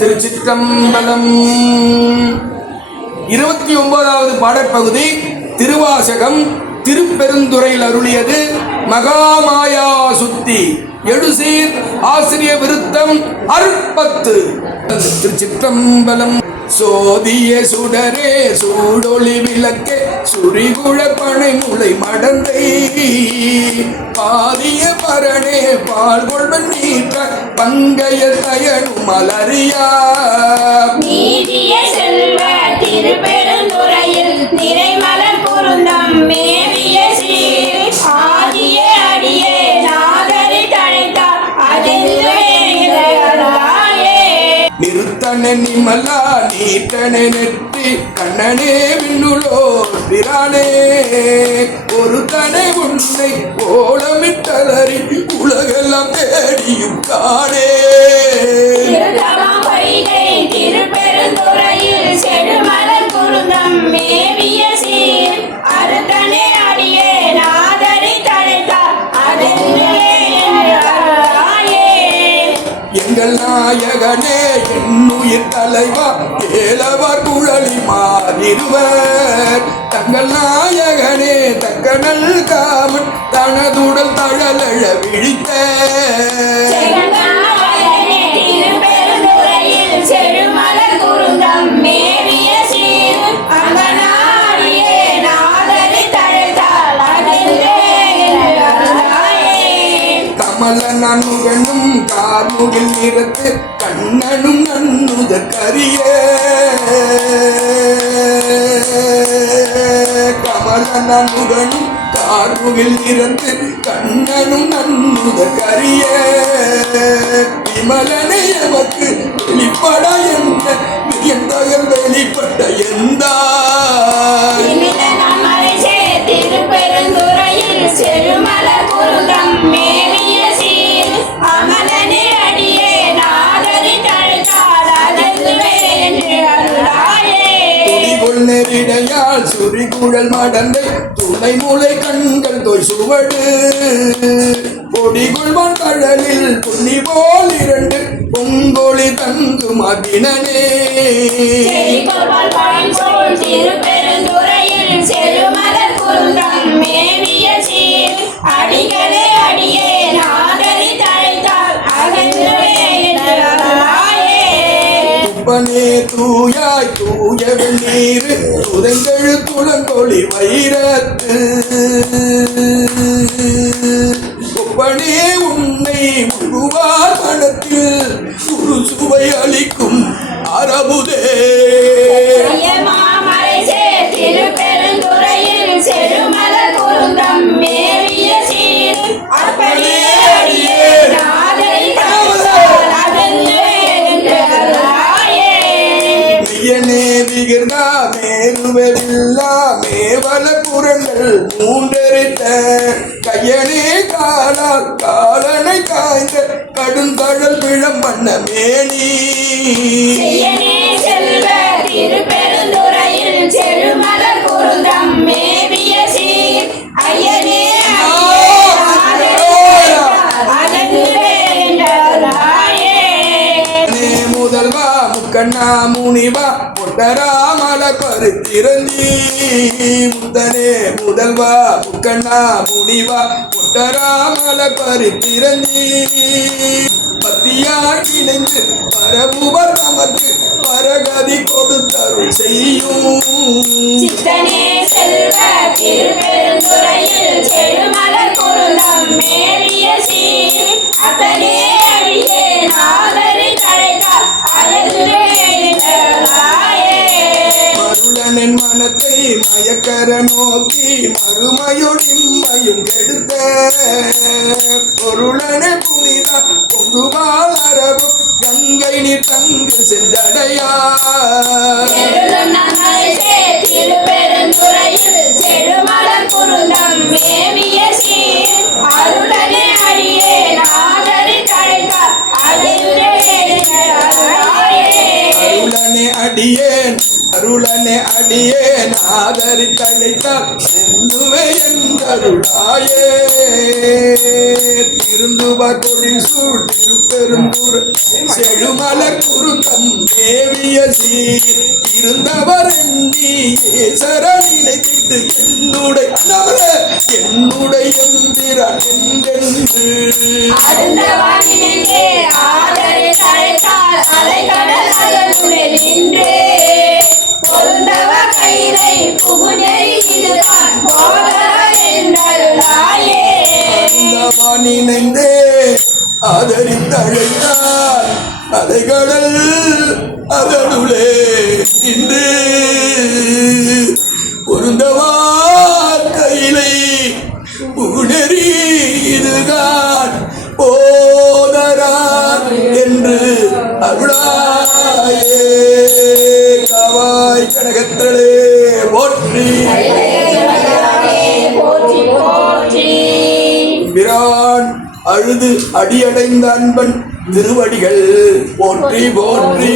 திருச்சிற்றம்பலம். 29வது பாடற்பகுதி திருவாசகம். திருப்பெருந்துறையில் அருளியது மகாமாயா சுத்தி. எழுசீர் ஆசிரிய விருத்தம் அருட்பத்து. திருச்சிற்றம்பலம். சோதிய சுடரே சூடொளி விளக்கே சுரிகுழ பனை முளை மடந்தை பாதிய பரணே பால் கொள்வன் நீற்ற பங்கைய தயனு மலரியா நீதிய செல்வ திருப்பெருந்துறையில் நிறைமலர் பொருந்தம் மேவிய சீர் ஆதிய அடியே நாதரி தழைத்தார் நிறுத்தனே நிமலா நீட்டனே நெற்றி கண்ணனே விண்ணுளோ பிரானே ஒரு தனை உன்னை ஓலமிட்டலறி உலகெல்லாம் தேடியும் காணே திருப்பெருந்துறையில் செடுமலர் குருந்தம் மேவிய சீர் அறுத்தனே அடியே நாதரி தழைத்தார் எங்கள் நாயகனே என்னுயிர் தலைவா ஏலவர் குழலி மாறிடுவர் தங்கள் நாயகனே தக்கனல் காமன் தனதுடல் தழலழ விழித்த திருப்பெருந்துறையில் செடுமலர் குருந்தம் மேவிய சீர் அங்கனாரியே நாதரி தழைத்தார் கமல நன்முகனும் கார்முகில் நிறத்து கண்ணனும் நன்னுத கரிய கமல நன்முகனும் கார்முகில் நிறத்து கண்ணனும் நன்னுத கரிய விமலனை எமக்கு வெளிப்பட என்ன வியந்தகர் வெளிப்பட்ட எந்த திருப்பெருந்துறையில் செழுமலர் குருந்தம் மேவிய சீர் அமலனே அடியே நாதரி தழைத்தார் துணிகுள் நெறிடையால் சுரிகுழல் மடந்தை துணை மூளை கண்கள் தோய் சுவடு பொடிகுள்வான் கடலில் புன்னி போல் இரண்டு பொங்கொழி தங்கும் அபினனே திருப்பெருந்துறையில் செழுமலர் குருந்தம் மேவிய சீர் அடிகளே அடியே நாதரி தழைத்தார் துப்பனே தூயாய் தூய வெந்நீர் துதைந்தெழு துளங்கொழி வைரத்து ஒப்பனே உன்னை முழுவார் மனத்தில் ஒரு சுவை அளிக்கும் அரபுதே திருப்பெருந்துறையில் செழுமலர் குருந்தம் மேவிய சீர் அப்பனே அடியே நாதரி மெய்யனே விகிர்ந்தா மேருவெல்லா மேவல புறங்கள் மூண்டெரித்த கையனே காலால் காலனை காய்ந்த கடுங்கடல் விளம்பண்ண மேனி செல்வ திருப்பெருந்துறையில் செழுமலர் குருந்தம் மேவிய சீர் ஐயனே முதல்வா முக்கண்ணா முனிவா பொட்டராமல பருத்திரந்தி முத்தனே முதல்வா முக்கண்ணா முனிவா பொட்டராமல பருத்திரந்தி பத்தியாய் இணைந்து பரபுவர் நமக்கு பரகதி கொடுத்தருள் செய்யும் சித்தனே செல்வ திருப்பெருந்துறையில் செழுமலர் குருந்தம் மேவிய சீர் அப்பனே அடியே நாதரி தழைத்தார் மருளனின் மனத்தை மயக்கர நோக்கி மறுமையுடிம்மையும் கெடுத்த பொருளனே புனித பொங்குவால் அரபு கங்கை நீ தங்கு சென்றடையா திருப்பெருந்துறையில் செழுமலர் குருந்தம் மேவிய சீர் அருளனே அடியே நாதரி தழைத்தார் அருளனே அடியே அடியேன் அருளனே அடியேன் ஆதரித்தழைத்தால் செந்துவே என்றருளாயே திருந்துவ தொழில் சூழ் திருப்பெருந்தூர் செழுமலர் குருந்தம் தேவிய சீர் இருந்தவர் எண்ணி சரணினை திட்டு என்னுடைய எம்பிரான் என்றென்று அருந்தவானிலே ஆதரை தழைத்தால் அலைகடல் அதனுடே நின்றே பொருந்தவ கைலை புகுநெறி இதுதான் போதா என்றருளாயே நினைந்தே ஆதரித்தழைத்தால் அலைகடல் அதனுளே நின்று பொருந்தவா கையிலை புகுநெறி இதுதான் போதரான் என்று அருளாயே காவாய் கனகத்திரளே போற்றி போற்றி போற்றி பிரான் அழுது அடியடைந்த அன்பன் திருவடிகள் போற்றி போற்றி